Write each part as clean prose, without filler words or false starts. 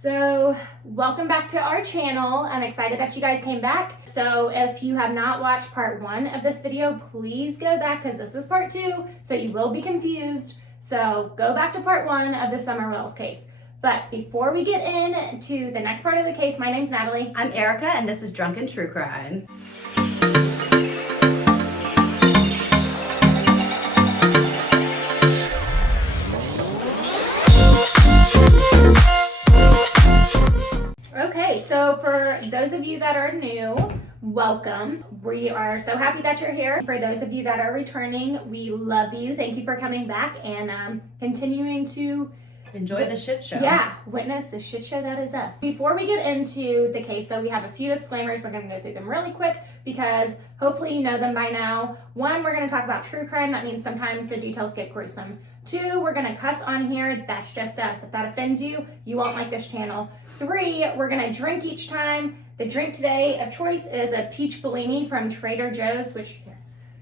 So welcome back to our channel. I'm excited that you guys came back. So if you have not watched part 1 of this video, please go back because this is part 2, so you will be confused. So go back to part 1 of the Summer Wells case. But before we get into the next part of the case, my name's Natalie. I'm Erika, and this is Drunken True Crime. Okay, so for those of you that are new, welcome. We are so happy that you're here. For those of you that are returning, we love you. Thank you for coming back and continuing to enjoy the shit show. Yeah, witness the shit show that is us. Before we get into the case, though, we have a few disclaimers. We're going to go through them really quick because hopefully you know them by now. 1, we're going to talk about true crime. That means sometimes the details get gruesome. 2, we're going to cuss on here. That's just us. If that offends you, you won't like this channel. 3, we're going to drink each time. The drink today of choice is a peach Bellini from Trader Joe's, which...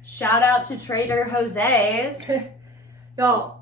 Shout out to Trader Jose's. Y'all,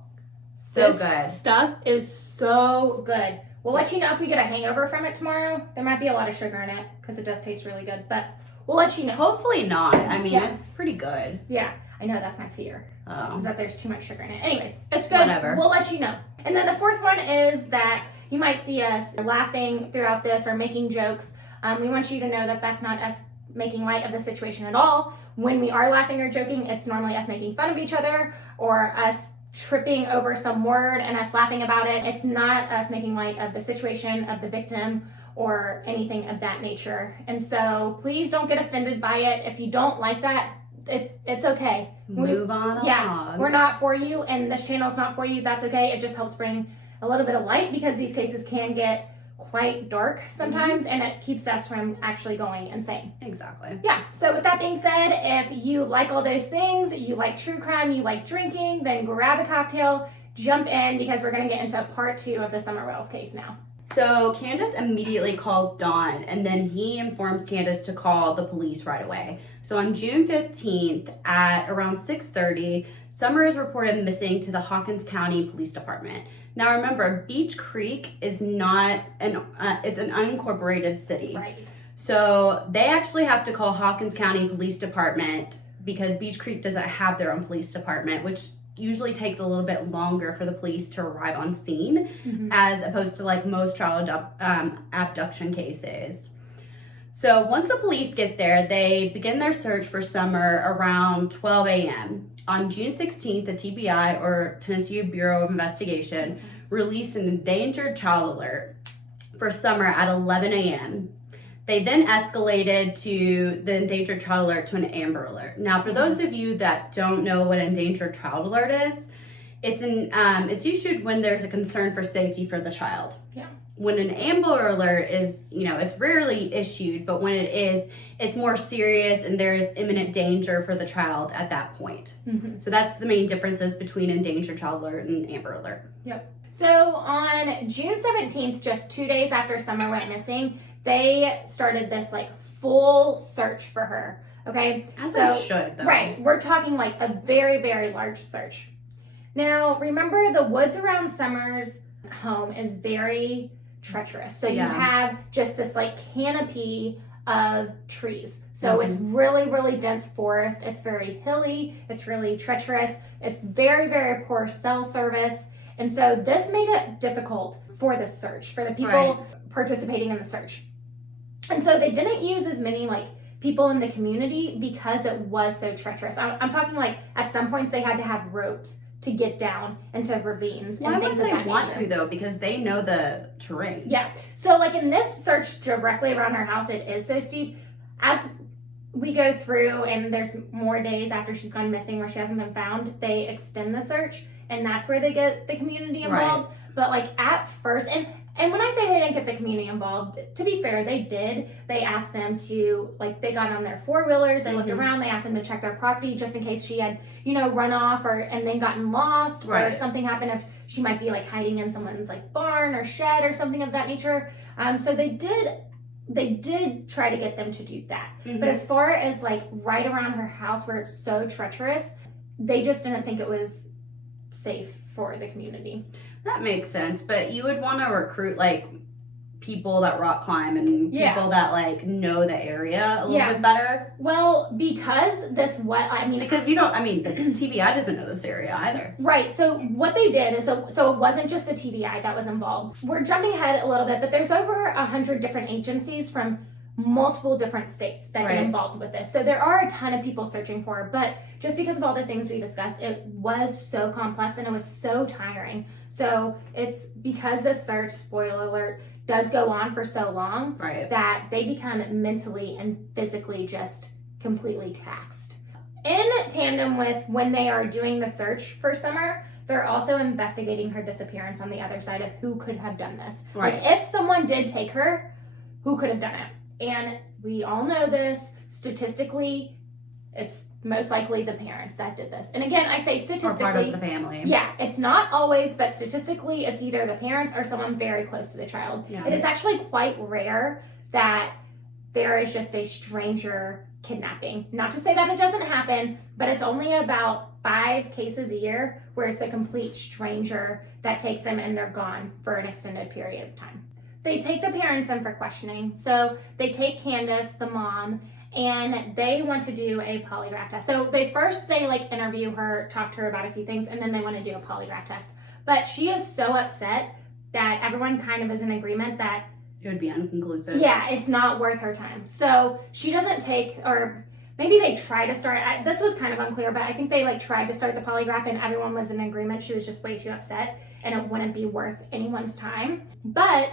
so this good. Stuff is so good. We'll let you know if we get a hangover from it tomorrow. There might be a lot of sugar in it because it does taste really good, but we'll let you know. Hopefully not. I mean, Yeah. It's pretty good. Yeah, I know that's my fear. Oh. Is that there's too much sugar in it. Anyways, it's good. Whatever. We'll let you know. And then the 4th one is that you might see us laughing throughout this or making jokes. We want you to know that that's not us making light of the situation at all. When we are laughing or joking, it's normally us making fun of each other or us tripping over some word and us laughing about it. It's not us making light of the situation, of the victim, or anything of that nature. And so please don't get offended by it. If you don't like that, it's okay. Move on along. Yeah, we're not for you, and this channel's not for you. That's okay. It just helps bring a little bit of light because these cases can get quite dark sometimes, and it keeps us from actually going insane. Exactly. Yeah, so with that being said, if you like all those things, you like true crime, you like drinking, then grab a cocktail, jump in, because we're going to get into part 2 of the Summer Wells case now. So Candace immediately calls Don, and then he informs Candace to call the police right away. So on June 15th at around 6:30, Summer is reported missing to the Hawkins County Police Department. Now remember, Beach Creek is not it's an unincorporated city. Right. So they actually have to call Hawkins County Police Department because Beach Creek doesn't have their own police department, which usually takes a little bit longer for the police to arrive on scene, as opposed to like most child abduction cases. So once the police get there, they begin their search for Summer around 12 a.m. On June 16th, the TBI, or Tennessee Bureau of Investigation, released an endangered child alert for Summer at 11 a.m. They then escalated to the endangered child alert to an Amber Alert. Now, for those of you that don't know what endangered child alert is, it's issued when there's a concern for safety for the child. Yeah. When an Amber Alert is, it's rarely issued, but when it is, it's more serious and there's imminent danger for the child at that point. So that's the main differences between endangered child alert and Amber Alert. Yep. So on June 17th, just 2 days after Summer went missing, they started this like full search for her. Okay. As they should, though. Right. We're talking like a very, very large search. Now, remember the woods around Summer's home is very treacherous. So you have just this like canopy of trees. So it's really, really dense forest. It's very hilly. It's really treacherous. It's very, very poor cell service. And so this made it difficult for the search, for the people participating in the search. And so they didn't use as many like people in the community because it was so treacherous. I'm talking like at some points they had to have ropes to get down into ravines and things of that nature. Why would they want to though? Because they know the terrain. Yeah. So like in this search directly around her house, it is so steep. As we go through and there's more days after she's gone missing where she hasn't been found, they extend the search and that's where they get the community involved. Right. But like at first, and when I say they didn't get the community involved, to be fair, they did. They asked them to, like, they got on their 4-wheelers, they looked around, they asked them to check their property just in case she had, run off and then gotten lost or something happened if she might be like hiding in someone's like barn or shed or something of that nature. So they did try to get them to do that. But as far as like right around her house where it's so treacherous, they just didn't think it was safe for the community. That makes sense, but you would want to recruit like people that rock climb and people that like know the area a little bit better? Well, because because you don't, the TBI doesn't know this area either. Right. So what they did is, so it wasn't just the TBI that was involved. We're jumping ahead a little bit, but there's over 100 different agencies from multiple different states that get involved with this. So there are a ton of people searching for her, but just because of all the things we discussed, it was so complex and it was so tiring. So it's because this search, spoiler alert, does go on for so long that they become mentally and physically just completely taxed. In tandem with when they are doing the search for Summer, they're also investigating her disappearance on the other side of who could have done this. Like if someone did take her, who could have done it? And we all know this, statistically, it's most likely the parents that did this. And again, I say statistically. Or part of the family. Yeah, it's not always, but statistically, it's either the parents or someone very close to the child. Yeah. It is actually quite rare that there is just a stranger kidnapping. Not to say that it doesn't happen, but it's only about 5 cases a year where it's a complete stranger that takes them and they're gone for an extended period of time. They take the parents in for questioning. So they take Candace, the mom, and they want to do a polygraph test. So they interview her, talk to her about a few things, and then they want to do a polygraph test. But she is so upset that everyone kind of is in agreement that it would be inconclusive. Yeah, it's not worth her time. So she doesn't take, or maybe they try to start, this was kind of unclear, but I think they tried to start the polygraph and everyone was in agreement. She was just way too upset and it wouldn't be worth anyone's time. But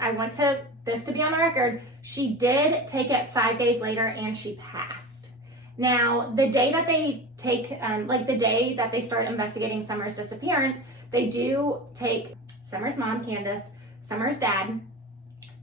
I want this to be on the record. She did take it 5 days later and she passed. Now, the day that they take, the day that they start investigating Summer's disappearance, they do take Summer's mom, Candace, Summer's dad,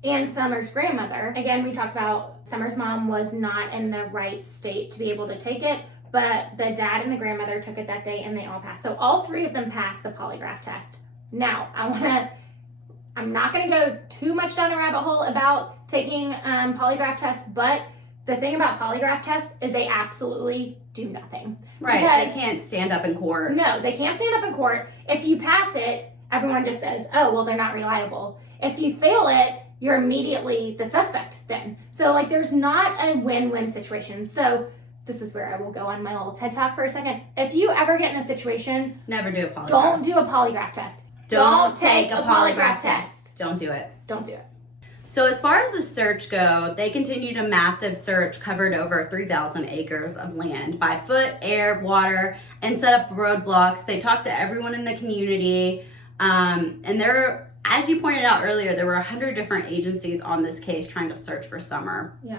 and Summer's grandmother. Again, we talked about Summer's mom was not in the right state to be able to take it, but the dad and the grandmother took it that day and they all passed. So all 3 of them passed the polygraph test. Now, I'm not going to go too much down a rabbit hole about taking polygraph tests, but the thing about polygraph tests is they absolutely do nothing. Right, they can't stand up in court. No, they can't stand up in court. If you pass it, everyone just says, oh, well, they're not reliable. If you fail it, you're immediately the suspect then. So there's not a win-win situation. So this is where I will go on my little TED Talk for a second. If you ever get in a situation, never do a polygraph. Don't do a polygraph test. Don't take a polygraph test. Don't do it. Don't do it. So as far as the search go, they continued a massive search covered over 3,000 acres of land by foot, air, water, and set up roadblocks. They talked to everyone in the community. And there, as you pointed out earlier, there were 100 different agencies on this case trying to search for Summer. Yeah.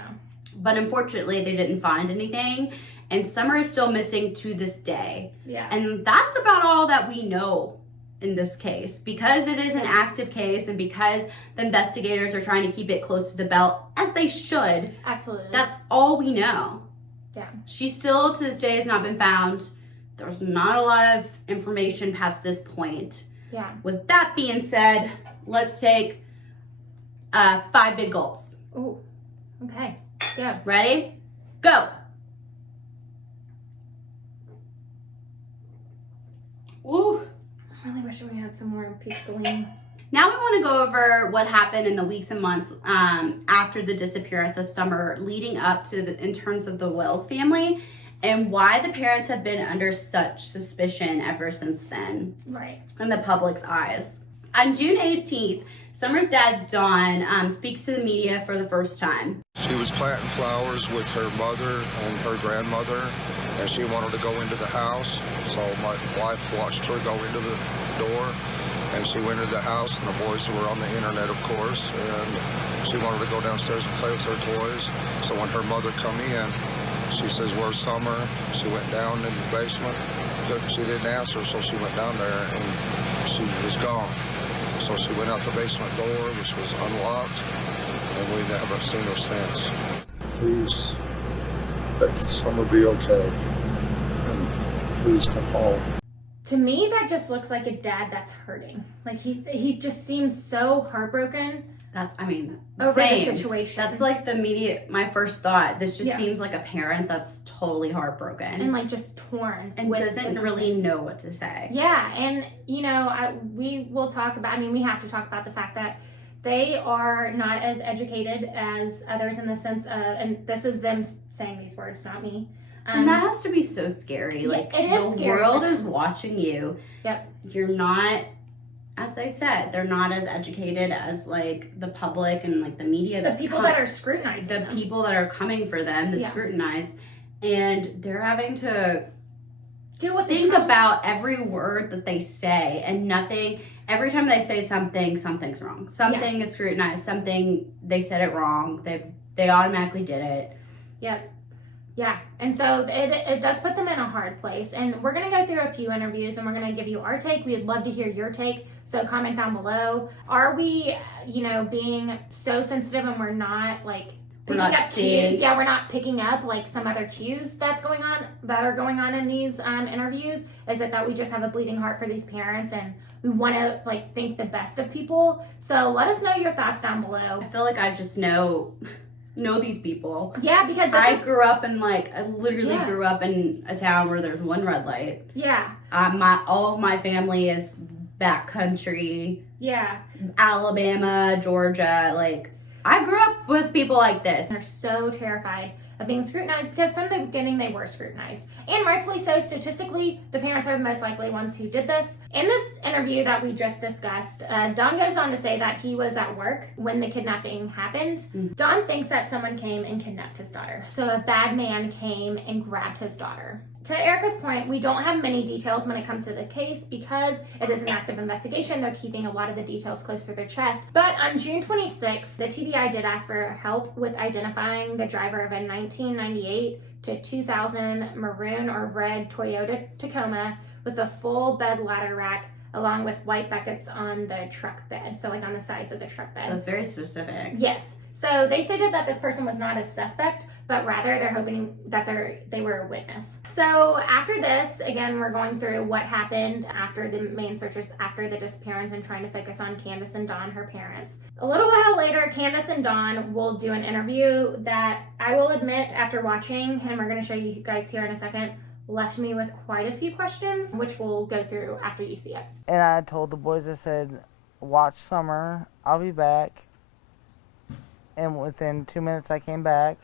But unfortunately, they didn't find anything. And Summer is still missing to this day. Yeah. And that's about all that we know in this case, because it is an active case and because the investigators are trying to keep it close to the belt, as they should. Absolutely. That's all we know. Yeah. She still to this day has not been found. There's not a lot of information past this point. Yeah. With that being said, let's take 5 big gulps. Oh, okay. Yeah. Ready? Go. Ooh. I really wish we had some more peach Bellini. Now we want to go over what happened in the weeks and months after the disappearance of Summer, leading up to in terms of the Wells family, and why the parents have been under such suspicion ever since then. Right. In the public's eyes. On June 18th, Summer's dad, Don, speaks to the media for the first time. She was planting flowers with her mother and her grandmother, and she wanted to go into the house. So my wife watched her go into the door, and she went into the house, and the boys were on the internet, of course, and she wanted to go downstairs and play with her toys. So when her mother come in, she says, "Where's Summer?" She went down in the basement. She didn't answer, so she went down there, and she was gone. So she went out the basement door, which was unlocked, and we haven't seen her since. Please, let Summer be okay, and please come home. To me, that just looks like a dad that's hurting. He just seems so heartbroken. Over the situation. That's my first thought. This just seems like a parent that's totally heartbroken. And just torn. And doesn't really know what to say. Yeah, and we will talk about, we have to talk about the fact that they are not as educated as others in the sense of, and this is them saying these words, not me. And that has to be so scary. Yeah, Like, it is the scary world for is them. watching you. Yep. You're not, as they've said, they're not as educated as, like, the public and, like, the media. The people that are scrutinizing the them. people that are coming for them to scrutinize. And they're having to think about every word that they say, and nothing, every time they say something, something's wrong. Something is scrutinized, something, they said it wrong, they automatically did it. Yep. Yeah, and so it does put them in a hard place. And we're going to go through a few interviews, and we're going to give you our take. We'd love to hear your take, so comment down below. Are we, being so sensitive and we're not, like, picking up cues? Yeah, we're not picking up, like, some other cues that are going on in these interviews? Is it that we just have a bleeding heart for these parents and we want to, like, think the best of people? So let us know your thoughts down below. I feel like I just know these people. Yeah, because I grew up in, like, I literally grew up in a town where there's one red light. Yeah. All of my family is backcountry. Yeah. Alabama, Georgia, like, I grew up with people like this. They're so terrified of being scrutinized because from the beginning they were scrutinized. And rightfully so. Statistically, the parents are the most likely ones who did this. In this interview that we just discussed, Don goes on to say that he was at work when the kidnapping happened. Mm-hmm. Don thinks that someone came and kidnapped his daughter. So a bad man came and grabbed his daughter. To Erika's point, we don't have many details when it comes to the case because it is an active investigation. They're keeping a lot of the details close to their chest. But on June 26th, the TBI did ask for help with identifying the driver of a 1998 to 2000 maroon or red Toyota Tacoma with a full bed ladder rack along with white buckets on the truck bed. So, like, on the sides of the truck bed. So it's very specific. Yes. So they stated that this person was not a suspect, but rather they're hoping that they were a witness. So after this, again, we're going through what happened after the main searches, after the disappearance, and trying to focus on Candace and Dawn, her parents. A little while later, Candace and Dawn will do an interview that I will admit, after watching, and we're going to show you guys here in a second, left me with quite a few questions, which we'll go through after you see it. And I told the boys, I said, watch Summer, I'll be back. And within 2 minutes I came back.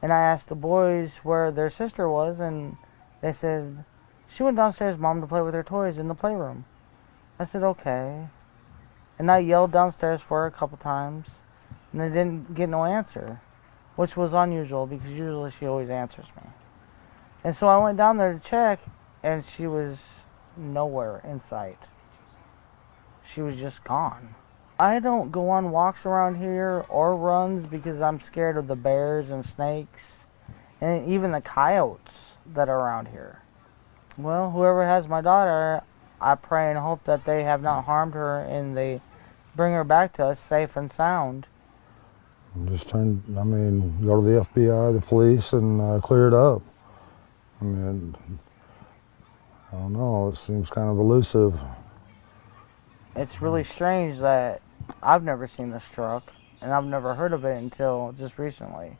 And I asked the boys where their sister was, and they said, she went downstairs, Mom, to play with her toys in the playroom. I said, okay. And I yelled downstairs for her a couple times, and I didn't get no answer, which was unusual because usually she always answers me. And so I went down there to check, and she was nowhere in sight. She was just gone. I don't go on walks around here or runs because I'm scared of the bears and snakes and even the coyotes that are around here. Well, whoever has my daughter, I pray and hope that they have not harmed her and they bring her back to us safe and sound. Just go to the FBI, the police, and clear it up. I don't know, it seems kind of elusive. It's really strange that I've never seen this truck, and I've never heard of it until just recently.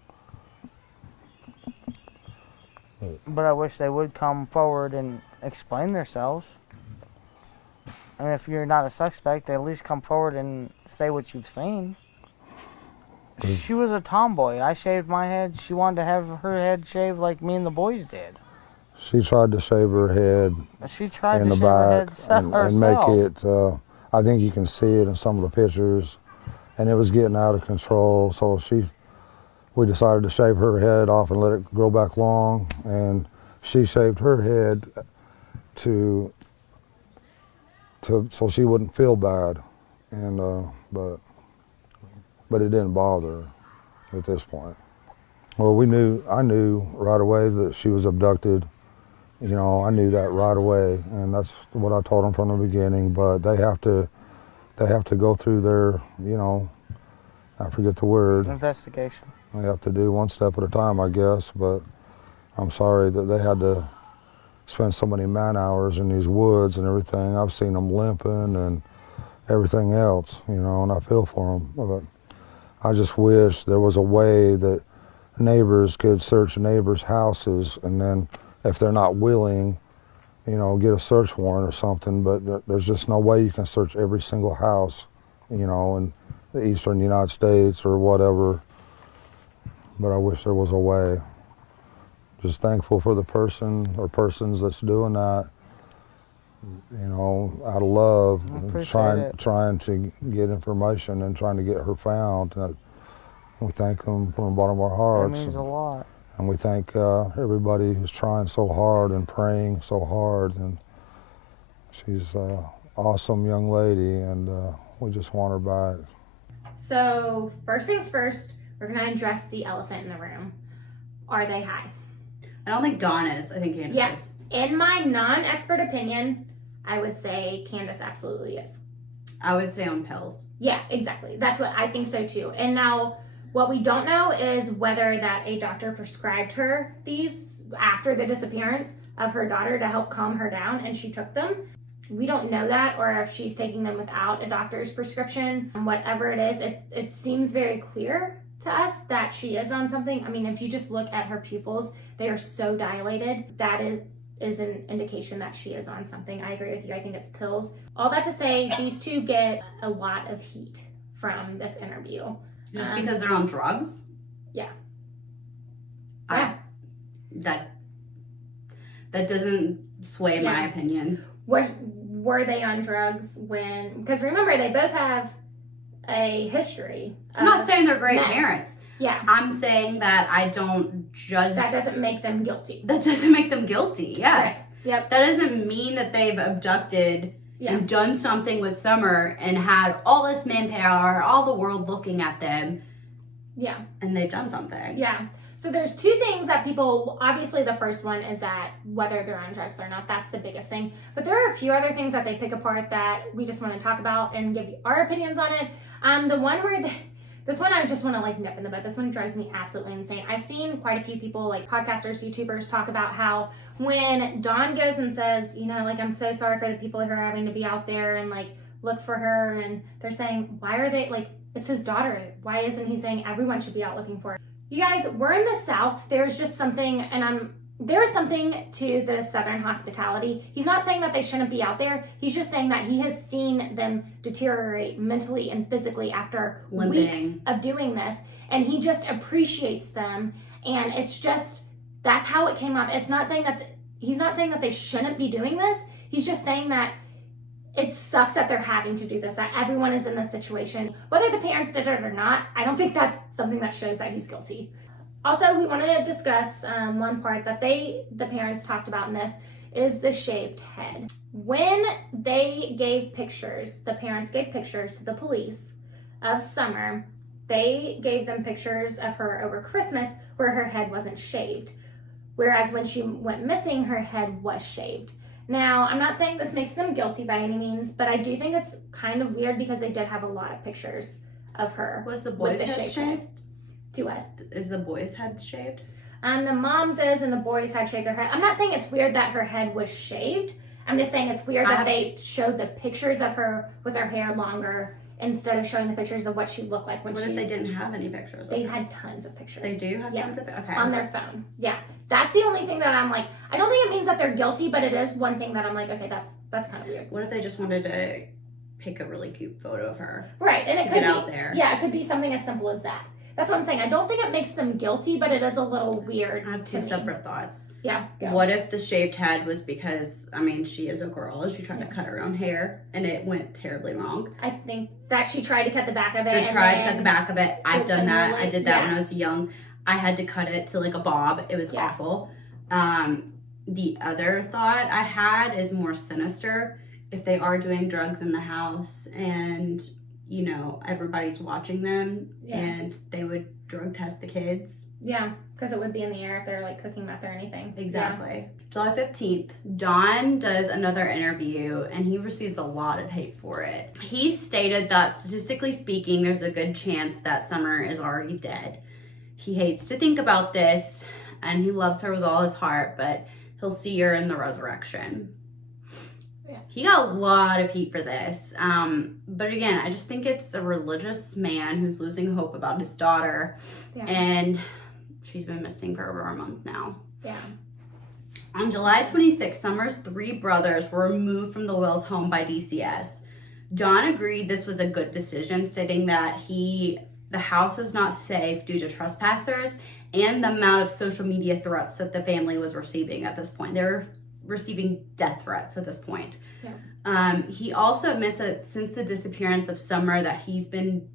But I wish they would come forward and explain themselves. I mean, if you're not a suspect, at least come forward and say what you've seen. She was a tomboy. I shaved my head. She wanted to have her head shaved like me and the boys did. She tried to shave her head in the back and make it, I think you can see it in some of the pictures, and it was getting out of control. So we decided to shave her head off and let it grow back long, and she shaved her head so she wouldn't feel bad, and but it didn't bother her at this point. Well, I knew right away that she was abducted. You know, I knew that right away, and that's what I told them from the beginning. But they have to go through their, I forget the word. Investigation. They have to do one step at a time, I guess. But I'm sorry that they had to spend so many man hours in these woods and everything. I've seen them limping and everything else, and I feel for them. But I just wish there was a way that neighbors could search neighbors' houses, and then if they're not willing, get a search warrant or something. But there's just no way you can search every single house, and the eastern United States or whatever. But I wish there was a way. Just thankful for the person or persons that's doing that, you know, out of love, I and appreciate trying to get information and trying to get her found. And we thank them from the bottom of our That hearts. means a lot. And we thank everybody who's trying so hard and praying so hard. And she's an awesome young lady, and we just want her back. So first things first, we're going to address the elephant in the room. Are they high? I don't think Dawn is. I think Candace Yes. is. In my non-expert opinion, I would say Candace absolutely is. I would say on pills. Yeah, exactly. That's what I think so too. And now what we don't know is whether that a doctor prescribed her these after the disappearance of her daughter to help calm her down and she took them. We don't know that, or if she's taking them without a doctor's prescription. Whatever it is, it seems very clear to us that she is on something. I mean, if you just look at her pupils, they are so dilated. That is an indication that she is on something. I agree with you. I think it's pills. All that to say, these two get a lot of heat from this interview. Just because they're on drugs? Yeah. That doesn't sway my opinion. Were they on drugs when, because remember, they both have a history. I'm not saying they're great meth. parents. Yeah. I'm saying that I don't judge. That doesn't make them guilty. That doesn't make them guilty. Yes. Right. Yep. That doesn't mean that they've abducted Yeah. and done something with Summer and had all this manpower, all the world looking at them, Yeah. and they've done something. Yeah. So there's two things that people, obviously the first one is that whether they're on drugs or not, that's the biggest thing. But there are a few other things that they pick apart that we just want to talk about and give our opinions on it. The one where this one I just want to like nip in the bud. This one drives me absolutely insane. I've seen quite a few people, like podcasters, YouTubers, talk about how when Dawn goes and says, you know, like, I'm so sorry for the people who are having to be out there and like look for her, and they're saying, why are they, like, it's his daughter. Why isn't he saying everyone should be out looking for her? You guys, we're in the South. There's just something, and there's something to the Southern hospitality. He's not saying that they shouldn't be out there. He's just saying that he has seen them deteriorate mentally and physically after weeks of doing this, and he just appreciates them. And it's just, that's how it came off. It's not saying that, he's not saying that they shouldn't be doing this. He's just saying that it sucks that they're having to do this, that everyone is in this situation. Whether the parents did it or not, I don't think that's something that shows that he's guilty. Also, we want to discuss one part that the parents talked about in this is the shaved head. When they gave pictures, the parents gave pictures to the police of Summer. They gave them pictures of her over Christmas where her head wasn't shaved. Whereas when she went missing, her head was shaved. Now, I'm not saying this makes them guilty by any means, but I do think it's kind of weird because they did have a lot of pictures of her. Was the boy's with the head shaved shaved? Do what? Is the boy's head shaved? The mom's is, and the boys had shaved their head. I'm not saying it's weird that her head was shaved. I'm just saying it's weird that they showed the pictures of her with her hair longer instead of showing the pictures of what she looked like when What if they didn't have any pictures? They had tons of pictures. They do have tons of okay. On their phone. Yeah. That's the only thing that I'm like, I don't think it means that they're guilty, but it is one thing that I'm like, okay, that's kind of weird. What if they just wanted to pick a really cute photo of her? Right. And it could get be out there. Yeah, it could be something as simple as that. That's what I'm saying. I don't think it makes them guilty, but it is a little weird. I have two separate thoughts. Yeah. Go. What if the shaved head was because, I mean, she is a girl and she tried to cut her own hair and it went terribly wrong? I think that she tried to cut the back of it. They tried to cut the back of it. I've done that. I did that yeah. when I was young. I had to cut it to like a bob. It was awful. The other thought I had is more sinister. If they are doing drugs in the house and, you know, everybody's watching them and they would drug test the kids. Yeah, because it would be in the air if they're like cooking meth or anything. Exactly. Yeah. July 15th, Don does another interview and he receives a lot of hate for it. He stated that statistically speaking, there's a good chance that Summer is already dead. He hates to think about this and he loves her with all his heart, but he'll see her in the resurrection. Yeah. He got a lot of heat for this. But again, I just think it's a religious man who's losing hope about his daughter. Yeah. And she's been missing for over a month now. Yeah. On July 26th, Summer's 3 brothers were removed from the Wells home by DCS. John agreed this was a good decision, stating that the house is not safe due to trespassers and the amount of social media threats that the family was receiving at this point. They were receiving death threats at this point. Yeah. He also admits that since the disappearance of Summer that he's been,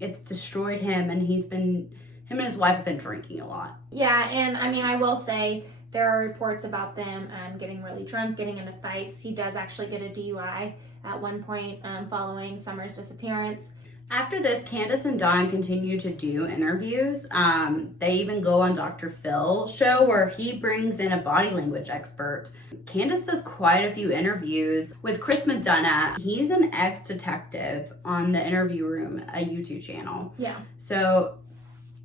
it's destroyed him, and him and his wife have been drinking a lot. Yeah, and I mean, I will say there are reports about them getting really drunk, getting into fights. He does actually get a DUI at one point following Summer's disappearance. After this, Candace and Don continue to do interviews. They even go on Dr. Phil's show where he brings in a body language expert. Candace does quite a few interviews with Chris McDonough. He's an ex-detective on the Interview Room, a YouTube channel. Yeah. So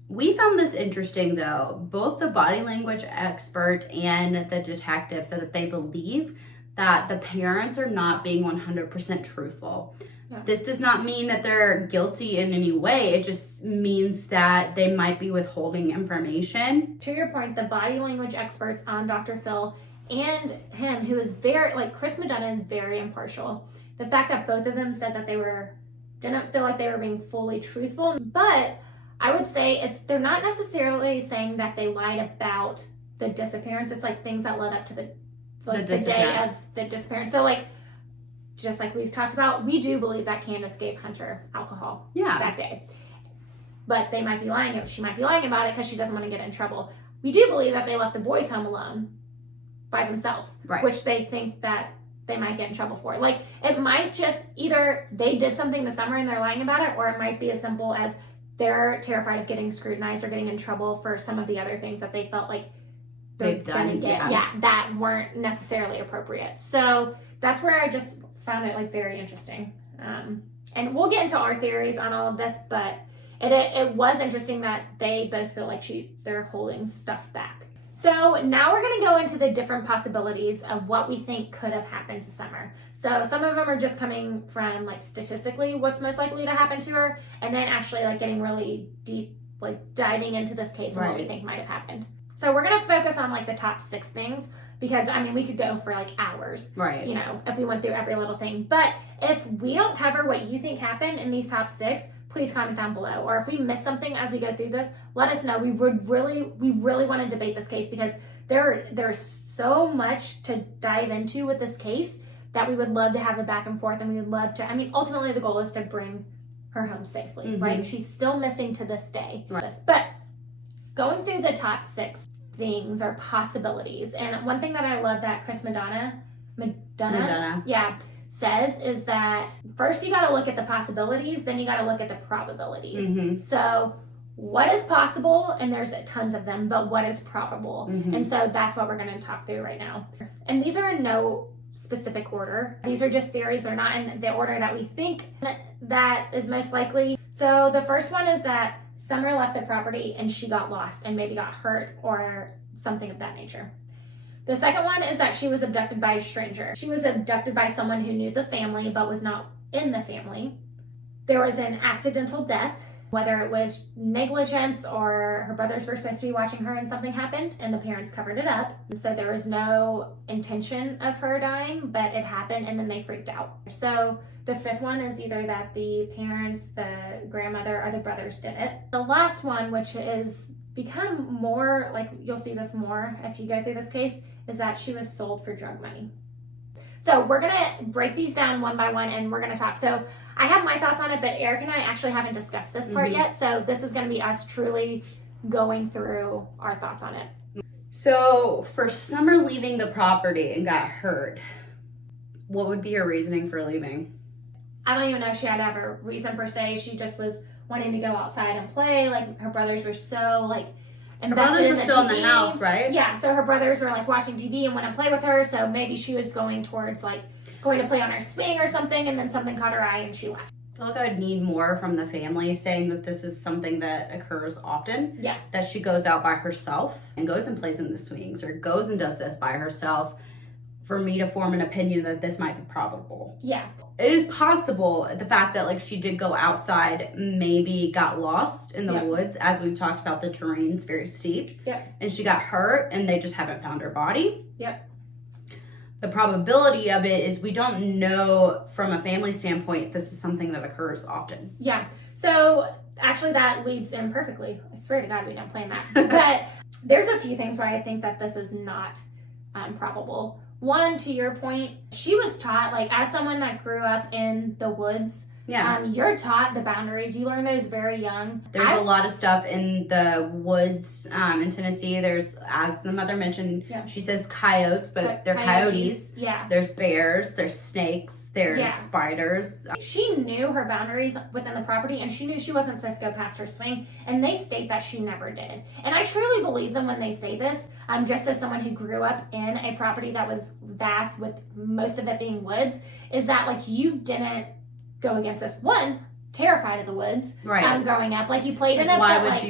we found this interesting, though. Both the body language expert and the detective said that they believe that the parents are not being 100% truthful. Yeah. This does not mean that they're guilty in any way. It just means that they might be withholding information. To your point, the body language experts on Dr. Phil and him, who is very, Chris McDonough is very impartial. The fact that both of them said that didn't feel like they were being fully truthful, but I would say they're not necessarily saying that they lied about the disappearance. It's like things that led up to the day of the disappearance. So just like we've talked about, we do believe that Candace gave Hunter alcohol that day. But they might be lying. She might be lying about it because she doesn't want to get in trouble. We do believe that they left the boys home alone by themselves, right, which they think that they might get in trouble for. It might just either they did something to Summer and they're lying about it, or it might be as simple as they're terrified of getting scrutinized or getting in trouble for some of the other things that they felt like they've done, that weren't necessarily appropriate. So that's where I just found it very interesting. And we'll get into our theories on all of this, but it was interesting that they both feel like they're holding stuff back. So now we're going to go into the different possibilities of what we think could have happened to Summer. So some of them are just coming from statistically what's most likely to happen to her, and then actually getting really deep, diving into this case and what we think might have happened. So we're going to focus on the top 6 things, because I mean we could go for hours, right? If we went through every little thing. But if we don't cover what you think happened in these top 6, please comment down below. Or if we miss something as we go through this, let us know. We really want to debate this case, because there's so much to dive into with this case that we would love to have a back and forth, and we would love to. I mean, ultimately the goal is to bring her home safely, right? She's still missing to this day. Right. But going through the top 6 things or possibilities, and one thing that I love that Chris McDonough says is that first you got to look at the possibilities, then you got to look at the probabilities. So what is possible, and there's tons of them, but what is probable? And so that's what we're going to talk through right now. And these are in no specific order. These are just theories. They're not in the order that we think that is most likely. So the first one is that Summer left the property and she got lost and maybe got hurt or something of that nature. The second one is that she was abducted by a stranger. She was abducted by someone who knew the family but was not in the family. There was an accidental death, whether it was negligence or her brothers were supposed to be watching her and something happened and the parents covered it up. And so there was no intention of her dying, but it happened and then they freaked out. So the fifth one is either that the parents, the grandmother, or the brothers did it. The last one, which is become more, you'll see this more if you go through this case, is that she was sold for drug money. So we're going to break these down one by one and we're going to talk. So I have my thoughts on it, but Eric and I actually haven't discussed this part yet. So this is going to be us truly going through our thoughts on it. So for Summer leaving the property and got hurt, what would be her reasoning for leaving? I don't even know if she had to have a reason per se. She just was wanting to go outside and play. Her brothers were so her brothers were still TV. in the house, right? Yeah, so her brothers were watching TV and want to play with her. So maybe she was going towards going to play on her swing or something, and then something caught her eye and she left. I feel like I would need more from the family saying that this is something that occurs often. Yeah. That she goes out by herself and goes and plays in the swings or goes and does this by herself, for me to form an opinion that this might be probable. Yeah. It is possible, the fact that she did go outside, maybe got lost in the woods, as we've talked about, the terrain's very steep. Yep. And she got hurt and they just haven't found her body. Yep. the probability of it is we don't know from a family standpoint if this is something that occurs often. Yeah. So actually that leads in perfectly. I swear to God we don't plan that. But there's a few things where I think that this is not probable. One, to your point, she was taught, like, as someone that grew up in the woods, you're taught the boundaries. You learn those very young. There's a lot of stuff in the woods in Tennessee. There's, as the mother mentioned, she says coyotes, but they're coyotes. Yeah. There's bears, there's snakes, there's spiders. She knew her boundaries within the property, and she knew she wasn't supposed to go past her swing, and they state that she never did. And I truly believe them when they say this. Just as someone who grew up in a property that was vast with most of it being woods, is that, like, you didn't go against this. One, terrified of the woods. Right. Growing up, like, you played in it. Why would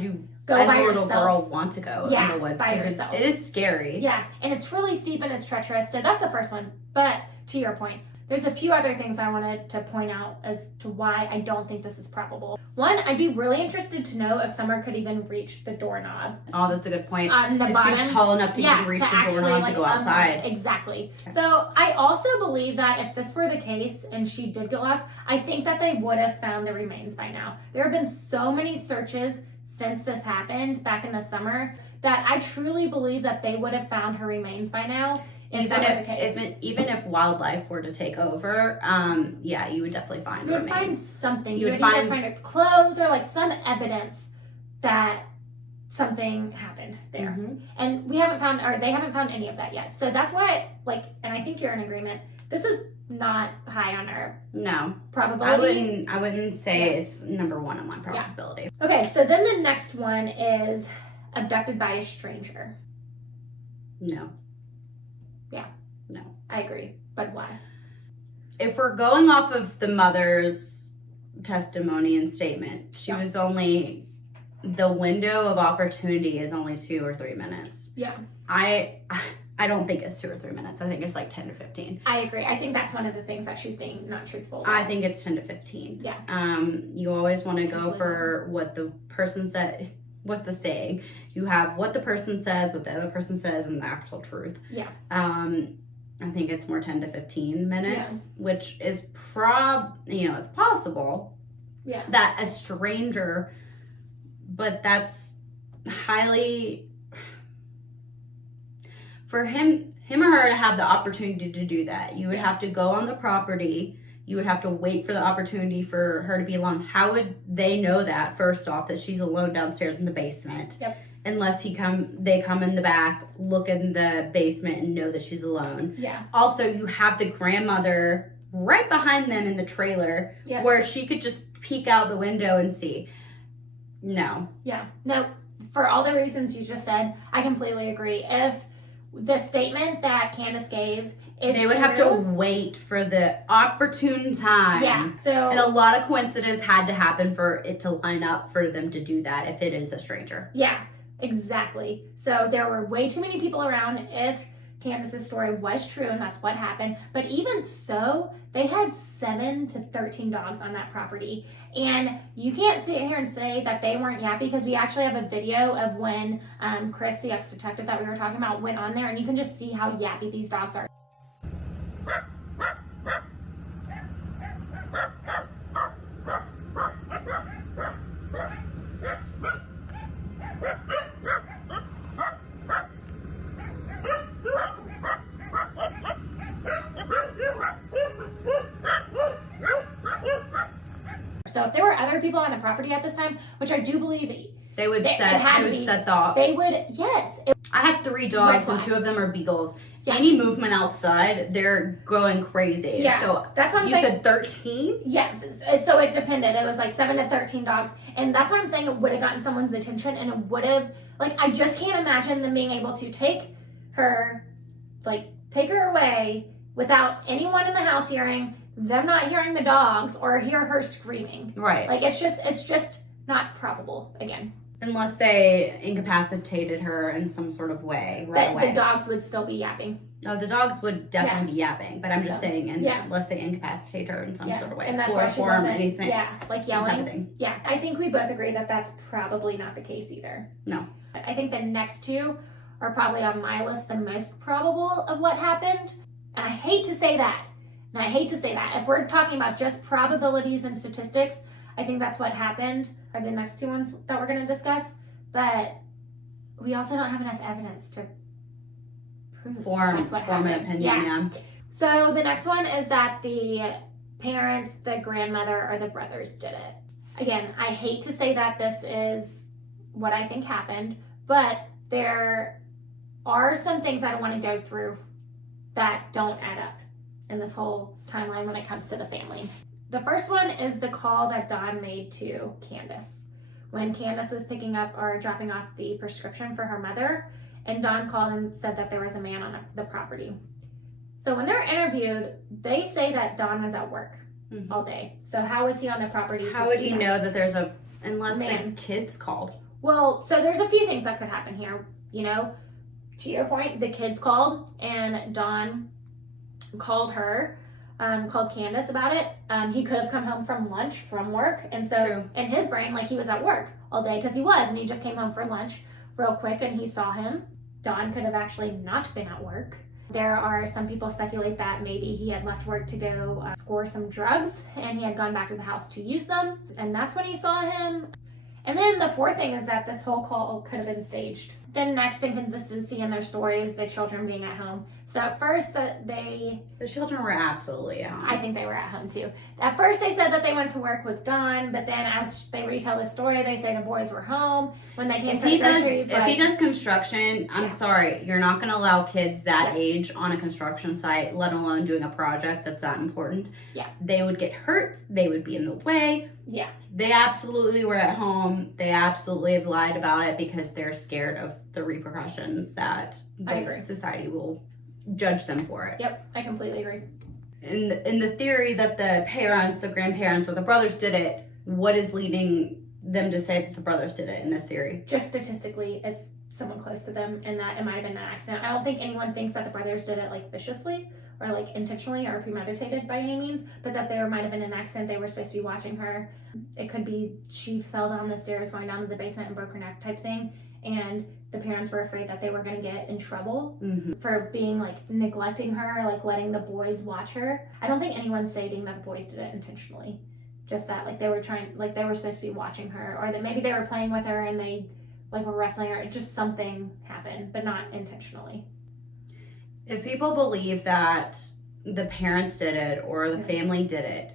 you go as by a little yourself. girl want to go in the woods? By yourself. It is scary. Yeah, and it's really steep and it's treacherous. So that's the first one. But to your point, there's a few other things I wanted to point out as to why I don't think this is probable. One, I'd be really interested to know if Summer could even reach the doorknob. Oh, that's a good point. On the if bottom. she was tall enough to even reach the doorknob to go outside. Exactly. So I also believe that if this were the case and she did get lost, I think that they would have found the remains by now. There have been so many searches since this happened back in the summer that I truly believe that they would have found her remains by now. Even if wildlife were to take over, you would definitely find. You would find something. You would either find her clothes or like some evidence that something happened there. Mm-hmm. And they haven't found any of that yet. So that's why, and I think you're in agreement. This is not high on our probability. I wouldn't say it's number one on my probability. Yeah. Okay, so then the next one is abducted by a stranger. No. Yeah. No. I agree. But why? If we're going off of the mother's testimony and statement, the window of opportunity is only 2 or 3 minutes. Yeah. I don't think it's 2 or 3 minutes. I think it's like 10 to 15. I agree. I think that's one of the things that she's being not truthful about. I think it's 10 to 15. Yeah. You always want to go for what the person said. What's the saying? You have what the person says, what the other person says, and the actual truth. Yeah. I think it's more 10 to 15 minutes, which is it's possible. Yeah. That a stranger, but that's highly for him or her to have the opportunity to do that. You would have to go on the property. You would have to wait for the opportunity for her to be alone. How would they know that, first off, that she's alone downstairs in the basement? Yep. Unless they come in the back, look in the basement and know that she's alone. Yeah. Also, you have the grandmother right behind them in the trailer where she could just peek out the window and see. No. Yeah. No, for all the reasons you just said, I completely agree. If the statement that Candace gave is they would have to wait for the opportune time. Yeah. So and a lot of coincidence had to happen for it to line up for them to do that if it is a stranger. Yeah, exactly. So there were way too many people around if Candace's story was true and that's what happened. But even so, they had 7 to 13 dogs on that property. And you can't sit here and say that they weren't yappy because we actually have a video of when Chris, the ex-detective that we were talking about, went on there and you can just see how yappy these dogs are. So if there were other people on the property at this time, which I do believe they would set the they would, yes. I have 3 dogs and 2 of them are beagles. Yeah. Any movement outside, they're going crazy. Yeah, so that's what I'm saying. You said 13? Yeah, so it depended. It was like 7 to 13 dogs. And that's why I'm saying it would have gotten someone's attention and it would have, I just can't imagine them being able to take her away without anyone in the house hearing, them not hearing the dogs or hear her screaming. Right. It's just not probable again. Unless they incapacitated her in some sort of way away. The dogs would still be yapping. No, the dogs would definitely be yapping, but I'm just saying, unless they incapacitate her in some sort of way. And that's why she wasn't, anything. Yeah, yelling. Type of thing. Yeah, I think we both agree that that's probably not the case either. No. I think the next 2 are probably on my list the most probable of what happened. And I hate to say that. If we're talking about just probabilities and statistics, I think that's what happened, are the next two ones that we're going to discuss. But we also don't have enough evidence to prove that's what happened. An opinion, yeah. So the next one is that the parents, the grandmother, or the brothers did it. Again, I hate to say that this is what I think happened, but there are some things I want to go through that don't add up in this whole timeline when it comes to the family. The first one is the call that Dawn made to Candace when Candace was picking up or dropping off the prescription for her mother, and Dawn called and said that there was a man on the property. So when they're interviewed, they say that Dawn was at work all day. So how was he on the property? How would he know that there's unless the kids called? Well, so there's a few things that could happen here. You know, to your point, the kids called and Dawn called her, called Candace about it. He could have come home from lunch from work, and so True. in his brain, like, he was at work all day because he was, and he just came home for lunch real quick and he saw him. Dawn could have actually not been at work. There are some people speculate that maybe he had left work to go score some drugs and he had gone back to the house to use them, and that's when he saw him. And then the fourth thing is that this whole call could have been staged. The next inconsistency in their story is the children being at home. So at first the children were absolutely at home. I think they were at home too. At first they said that they went to work with Dawn, but then as they retell the story, they say the boys were home when they came for the groceries. If he does construction, I'm sorry, you're not going to allow kids that age on a construction site, let alone doing a project that's that important. Yeah. They would get hurt. They would be in the way. Yeah. They absolutely were at home. They absolutely have lied about it because they're scared of the repercussions that society will judge them for it. Yep, I completely agree. In the theory that the parents, the grandparents, or the brothers did it, what is leading them to say that the brothers did it in this theory? Just statistically, it's someone close to them and that it might have been an accident. I don't think anyone thinks that the brothers did it like viciously or like intentionally or premeditated by any means, but that there might have been an accident. They were supposed to be watching her. It could be she fell down the stairs going down to the basement and broke her neck type thing, and the parents were afraid that they were going to get in trouble for being like neglecting her, like letting the boys watch her. I don't think anyone's stating that the boys did it intentionally, just that like they were supposed to be watching her, or that maybe they were playing with her and they like were wrestling her. Just something happened, but not intentionally. If people believe that the parents did it or the family did it,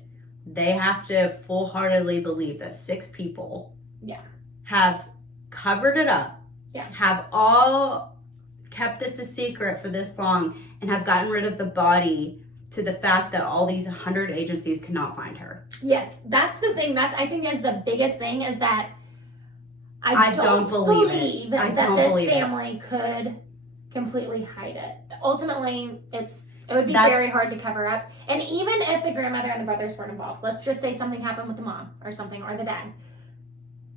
they have to full-heartedly believe that 6 people have covered it up, have all kept this a secret for this long, and have gotten rid of the body to the fact that all these 100 agencies cannot find her. Yes, that's the thing. I think is the biggest thing is that I don't believe that this family could completely hide it. Ultimately, it would be very hard to cover up. And even if the grandmother and the brothers weren't involved, let's just say something happened with the mom or something, or the dad,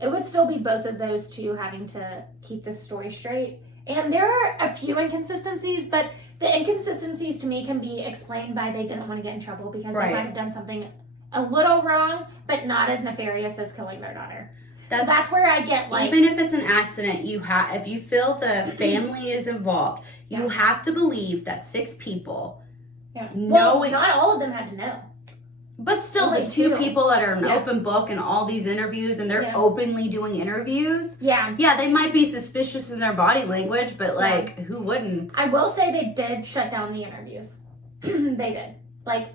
it would still be both of those two having to keep this story straight. And there are a few inconsistencies, but the inconsistencies to me can be explained by they didn't want to get in trouble because they might have done something a little wrong, but not as nefarious as killing their daughter. So that's where I get like, even if it's an accident, if you feel the family is involved, you have to believe that 6 people knowing, not all of them had to know. But still, the 2 people that are an open book in all these interviews, and they're openly doing interviews. Yeah, they might be suspicious in their body language, but like, who wouldn't? I will say they did shut down the interviews. They did. Like,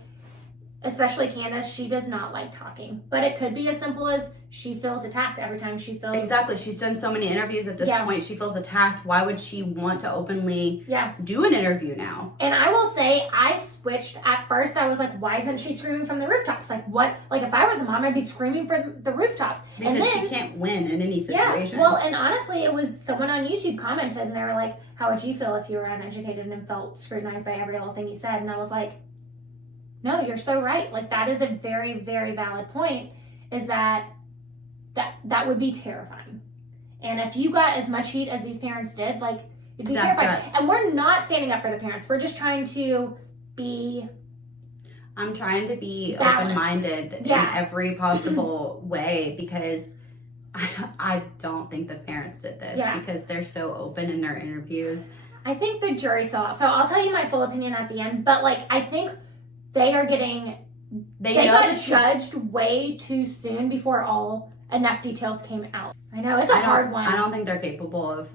especially Candace, she does not like talking. But it could be as simple as she feels attacked every time she feels... Exactly. She's done so many interviews at this point. She feels attacked. Why would she want to openly do an interview now? And I will say, I switched. At first, I was like, why isn't she screaming from the rooftops? Like, what? Like, if I was a mom, I'd be screaming from the rooftops. Because and then, she can't win in any situation. Yeah. Well, and honestly, it was someone on YouTube commented, and they were like, how would you feel if you were uneducated and felt scrutinized by every little thing you said? And I was like, no, you're so right. Like, that is a very, very valid point, is that would be terrifying. And if you got as much heat as these parents did, like, it'd be terrifying. And we're not standing up for the parents. We're just trying to be... I'm trying to be balanced. open-minded in every possible way, because I don't think the parents did this Yeah. because they're so open in their interviews. I think the jury saw it. So I'll tell you my full opinion at the end. But like, I think they are getting. They got judged way too soon before enough details came out. I know it's a hard one. I don't think they're capable of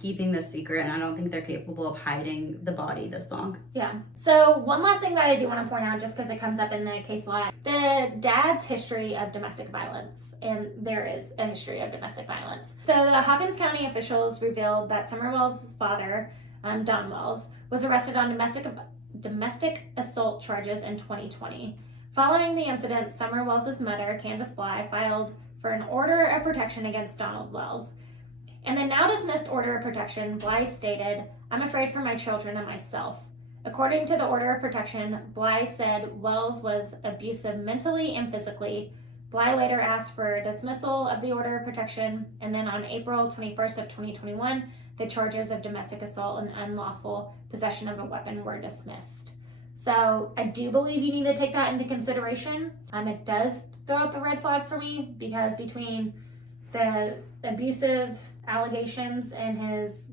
keeping this secret, and I don't think they're capable of hiding the body this long. Yeah. So one last thing that I do want to point out, just because it comes up in the case law, the dad's history of domestic violence, and there is a history of domestic violence. So the Hawkins County officials revealed that Summer Wells' father, Don Wells, was arrested on domestic assault charges in 2020. Following the incident, Summer Wells' mother, Candace Bly, filed for an order of protection against Donald Wells. In the now dismissed order of protection, Bly stated, "I'm afraid for my children and myself." According to the order of protection, Bly said Wells was abusive mentally and physically. Bly later asked for dismissal of the order of protection, and then on April 21st of 2021, the charges of domestic assault and unlawful possession of a weapon were dismissed. So I do believe you need to take that into consideration. It does throw up a red flag for me because between the abusive allegations and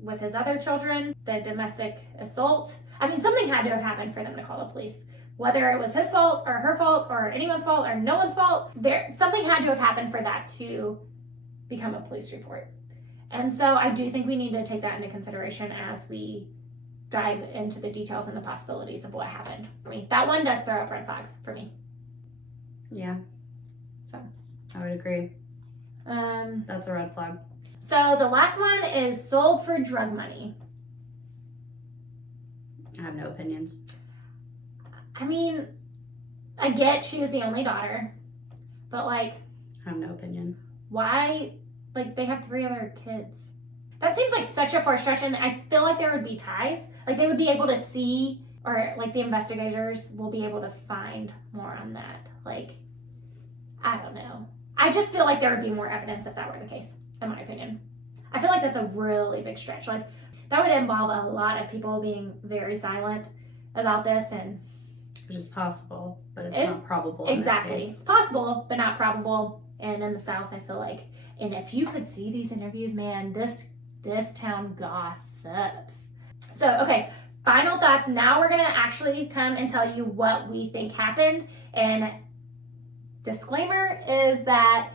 with his other children, the domestic assault, I mean, something had to have happened for them to call the police. Whether it was his fault or her fault or anyone's fault or no one's fault, something had to have happened for that to become a police report. And so I do think we need to take that into consideration as we dive into the details and the possibilities of what happened for me. That one does throw up red flags for me. Yeah. So I would agree. That's a red flag. So the last one is sold for drug money. I have no opinions. I mean, I get she was the only daughter, but like, I have no opinion. why? Like, they have 3 other kids. That seems like such a far stretch, and I feel like there would be ties. Like, they would be able to see, or like the investigators will be able to find more on that. Like, I don't know. I just feel like there would be more evidence if that were the case, in my opinion. I feel like that's a really big stretch. Like, that would involve a lot of people being very silent about this, and which is possible, but it's not probable. Exactly. In this case. It's possible, but not probable. And in the South, I feel like, and if you could see these interviews, man, this town gossips. So, okay, final thoughts. Now we're going to actually come and tell you what we think happened. And disclaimer is that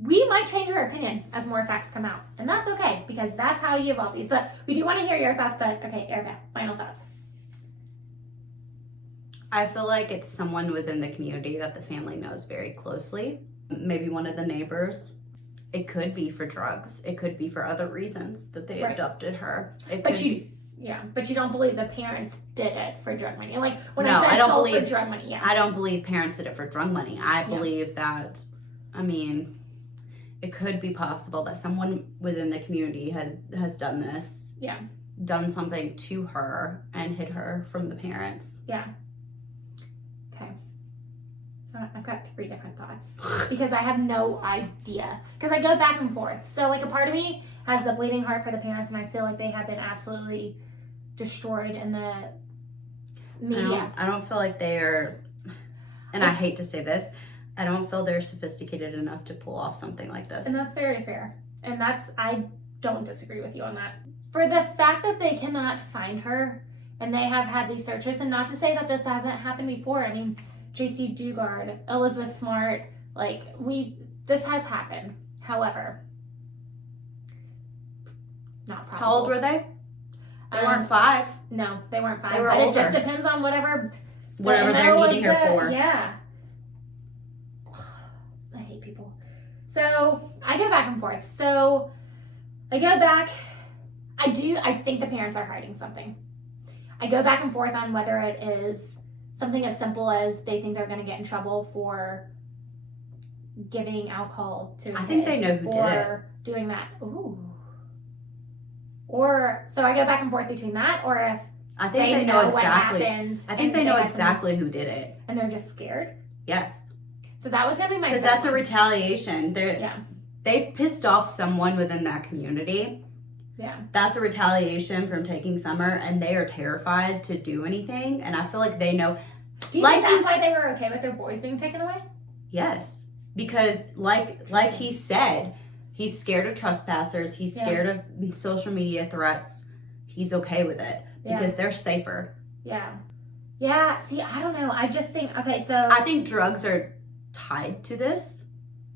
we might change our opinion as more facts come out. And that's okay, because that's how you evolve these. But we do want to hear your thoughts. But, okay, Erika, final thoughts. I feel like it's someone within the community that the family knows very closely. Maybe one of the neighbors. It could be for drugs. It could be for other reasons that they abducted her. But you don't believe the parents did it for drug money. Like, when I said sold for drug money, yeah. I don't believe parents did it for drug money. I believe that, I mean, it could be possible that someone within the community has done this. Yeah. Done something to her and hid her from the parents. Yeah. Okay. So I've got 3 different thoughts because I have no idea. Because I go back and forth. So like a part of me has the bleeding heart for the parents, and I feel like they have been absolutely destroyed in the media. I don't feel like they are, and I hate to say this, I don't feel they're sophisticated enough to pull off something like this. And that's very fair. And I don't disagree with you on that. For the fact that they cannot find her and they have had these searches, and not to say that this hasn't happened before. I mean, J.C. Dugard, Elizabeth Smart, this has happened. However, not probable. How old were they? They weren't 5. No, they weren't 5. They were but older. It just depends on whatever they're needing her for. Yeah. I hate people. So I go back and forth. So I go back. I think the parents are hiding something. I go back and forth on whether it is something as simple as they think they're going to get in trouble for giving alcohol to a I think they know who did it. Or doing that. Ooh. Or, so I go back and forth between that, or if I think they know exactly. what happened. I think they know exactly who did it. And they're just scared. Yes. So that was going to be my Because that's a retaliation. Yeah. They've pissed off someone within that community. Yeah. That's a retaliation from taking Summer, and they are terrified to do anything. And I feel like they know. Do you think that's why they were okay with their boys being taken away? Yes. Because like he said, He's scared of trespassers. He's scared of social media threats. He's okay with it because they're safer. Yeah. Yeah, see, I don't know. I just think, okay, so. I think drugs are tied to this.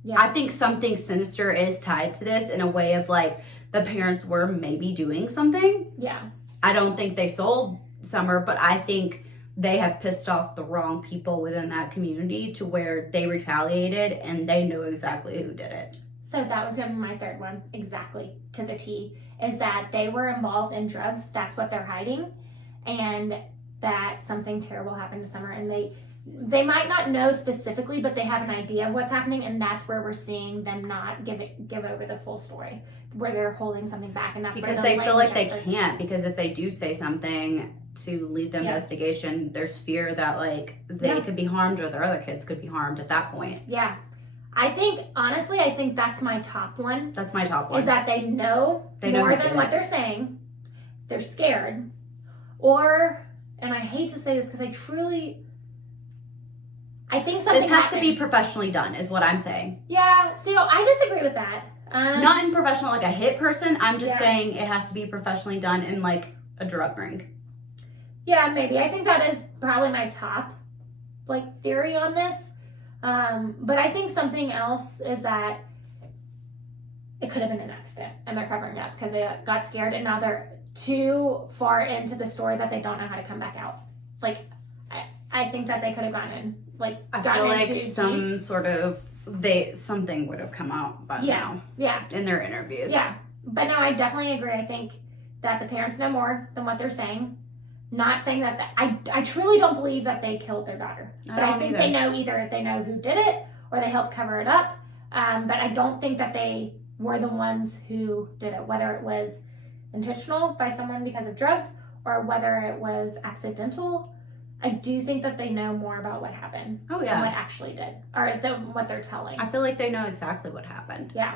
Yeah. I think something sinister is tied to this in a way of like the parents were maybe doing something. Yeah. I don't think they sold Summer, but I think they have pissed off the wrong people within that community to where they retaliated and they know exactly who did it. So that was going to be my third one, exactly, to the T, is that they were involved in drugs. That's what they're hiding. And that something terrible happened to Summer. And they might not know specifically, but they have an idea of what's happening. And that's where we're seeing them not give over the full story, where they're holding something back. And that's because where they feel like they can't, because if they do say something to lead the investigation, there's fear that like they could be harmed or their other kids could be harmed at that point. Yeah. I think, honestly, that's my top one. That's my top one. Is that they know more than what they're saying. They're scared. Or, and I hate to say this because I think something This has to be professionally done, is what I'm saying. Yeah, see, I disagree with that. Not in professional, like a hit person. I'm just saying it has to be professionally done in like a drug ring. Yeah, maybe. I think that is probably my top, like, theory on this. But I think something else is that it could have been an accident and they're covering it up because they got scared and now they're too far into the story that they don't know how to come back out. Like, I think that they could have gotten something would have come out by now. Yeah. In their interviews. Yeah. But no, I definitely agree. I think that the parents know more than what they're saying. Not saying that I truly don't believe that they killed their daughter. But I think they know either if they know who did it or they helped cover it up. But I don't think that they were the ones who did it, whether it was intentional by someone because of drugs or whether it was accidental. I do think that they know more about what happened than what actually did, or what they're telling. I feel like they know exactly what happened. Yeah.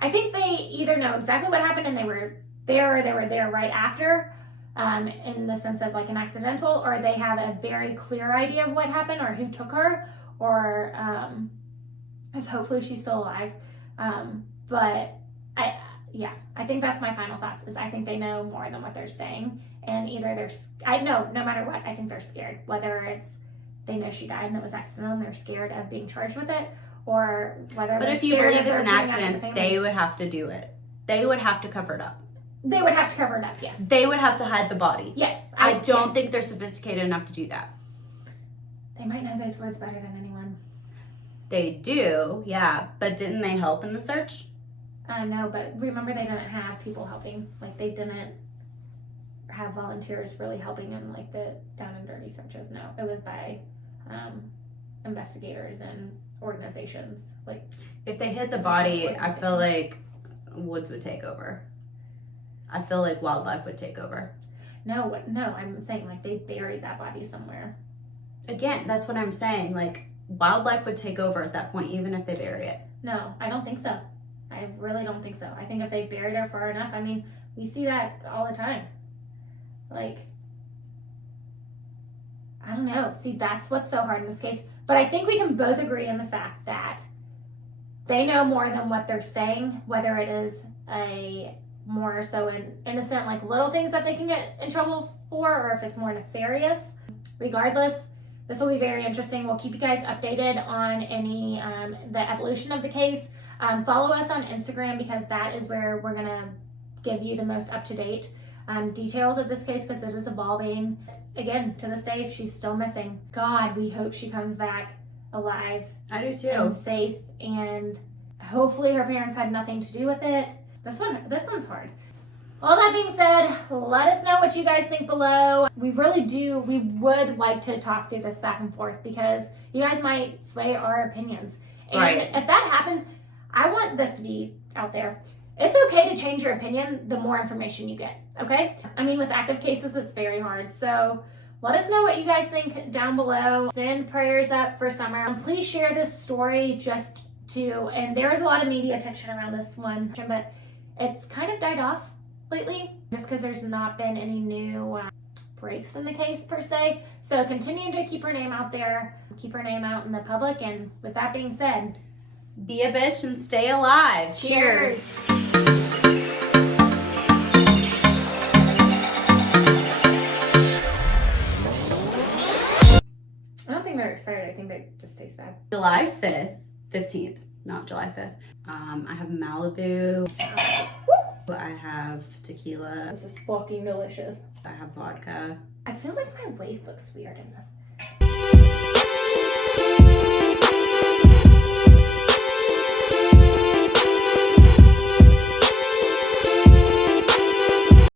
I think they either know exactly what happened and they were there or they were there right after, in the sense of like an accidental, or they have a very clear idea of what happened or who took her, or because hopefully she's still alive. But I think that's my final thoughts, is I think they know more than what they're saying, and either no matter what, I think they're scared, whether it's they know she died and it was accidental and they're scared of being charged with it, or whether but if you believe it's an accident, they would have to do it. They would have to cover it up. They would have to cover it up, yes. They would have to hide the body. Yes. I don't think they're sophisticated enough to do that. They might know those words better than anyone. They do, yeah. But didn't they help in the search? No, but remember they didn't have people helping. Like, they didn't have volunteers really helping in, like, the down and dirty searches. No, it was by investigators and organizations. Like, if they hid the body, I feel like woods would take over. I feel like wildlife would take over. No, I'm saying, like, they buried that body somewhere. Again, that's what I'm saying. Like, wildlife would take over at that point, even if they bury it. No, I don't think so. I really don't think so. I think if they buried her far enough, I mean, we see that all the time. Like, I don't know. See, that's what's so hard in this case. But I think we can both agree in the fact that they know more than what they're saying, whether it is a more so an innocent, like, little things that they can get in trouble for, or if it's more nefarious. Regardless, this will be very interesting. We'll keep you guys updated on any the evolution of the case. Follow us on Instagram, because that is where we're gonna give you the most up-to-date details of this case, because it is evolving. Again, to this day, she's still missing. God, we hope she comes back alive. I do too. And safe, and hopefully her parents had nothing to do with it. This one's hard. All that being said, let us know what you guys think below. We would like to talk through this back and forth, because you guys might sway our opinions. And if that happens, I want this to be out there. It's okay to change your opinion the more information you get, okay? I mean, with active cases, it's very hard. So let us know what you guys think down below. Send prayers up for Summer. And please share this story and there is a lot of media attention around this one, but it's kind of died off lately, just because there's not been any new breaks in the case per se. So continue to keep her name out there, keep her name out in the public. And with that being said, Be a bitch and stay alive. Cheers. I don't think they're expired. I think they just taste bad. July 15th, not July 5th. I have Malibu. I have tequila. This is fucking delicious. I have vodka. I feel like my waist looks weird in this.